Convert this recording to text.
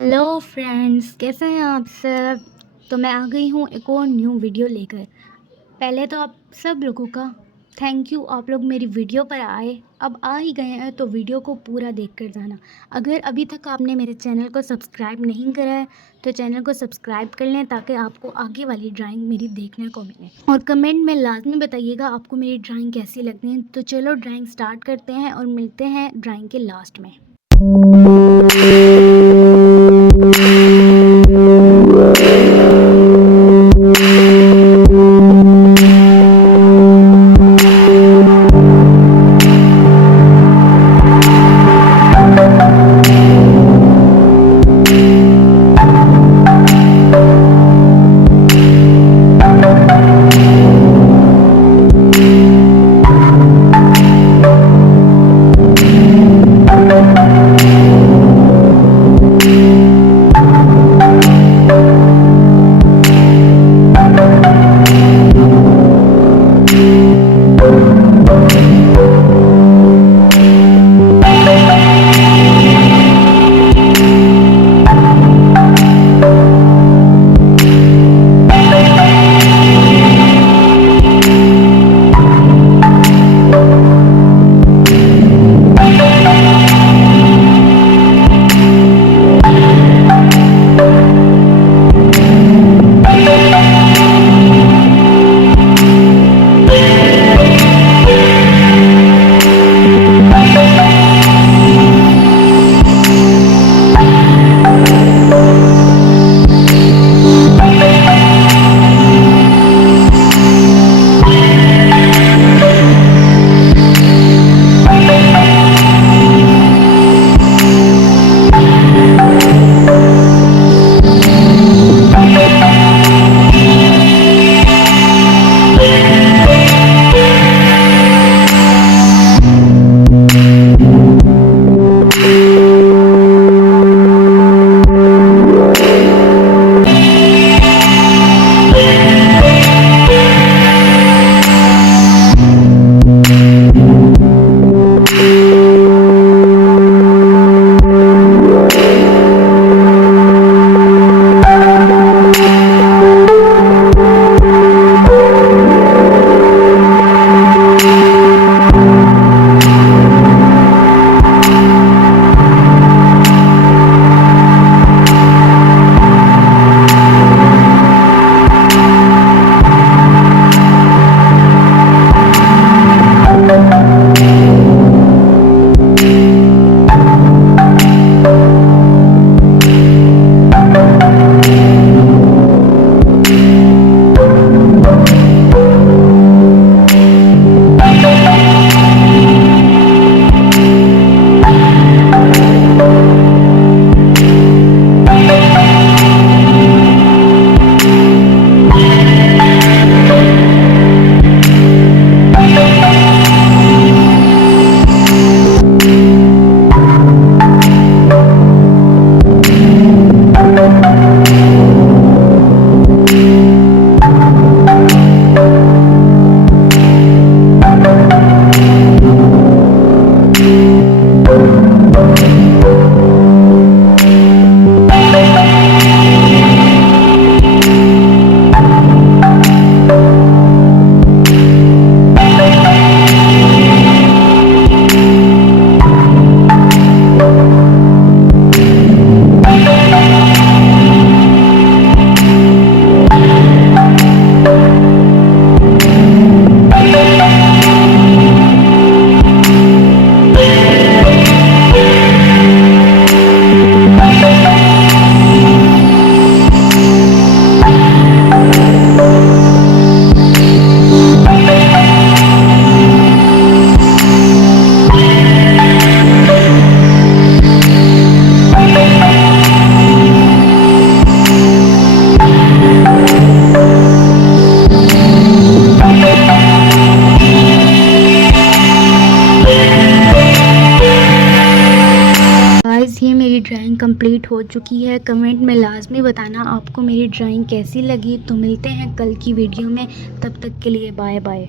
Hello friends, कैसे हैं आप सब। तो मैं आ गई हूँ एक और न्यू वीडियो लेकर। पहले तो आप सब लोगों का थैंक यू, आप लोग मेरी वीडियो पर आए। अब आ ही गए हैं तो वीडियो को पूरा देख कर जाना। अगर अभी तक आपने मेरे चैनल को सब्सक्राइब नहीं करा है तो चैनल को सब्सक्राइब कर लें ताकि आपको आगे वाली ड्राइंग मेरी देखने को मिले। और कमेंट में लाजमी बताइएगा आपको मेरी ड्राइंग कैसी लगती है। तो चलो ड्राइंग स्टार्ट करते हैं और मिलते हैं ड्राइंग के लास्ट में। गाइस, ये मेरी ड्राइंग कंप्लीट हो चुकी है। कमेंट में लाजमी बताना आपको मेरी ड्राइंग कैसी लगी। तो मिलते हैं कल की वीडियो में, तब तक के लिए बाय बाय।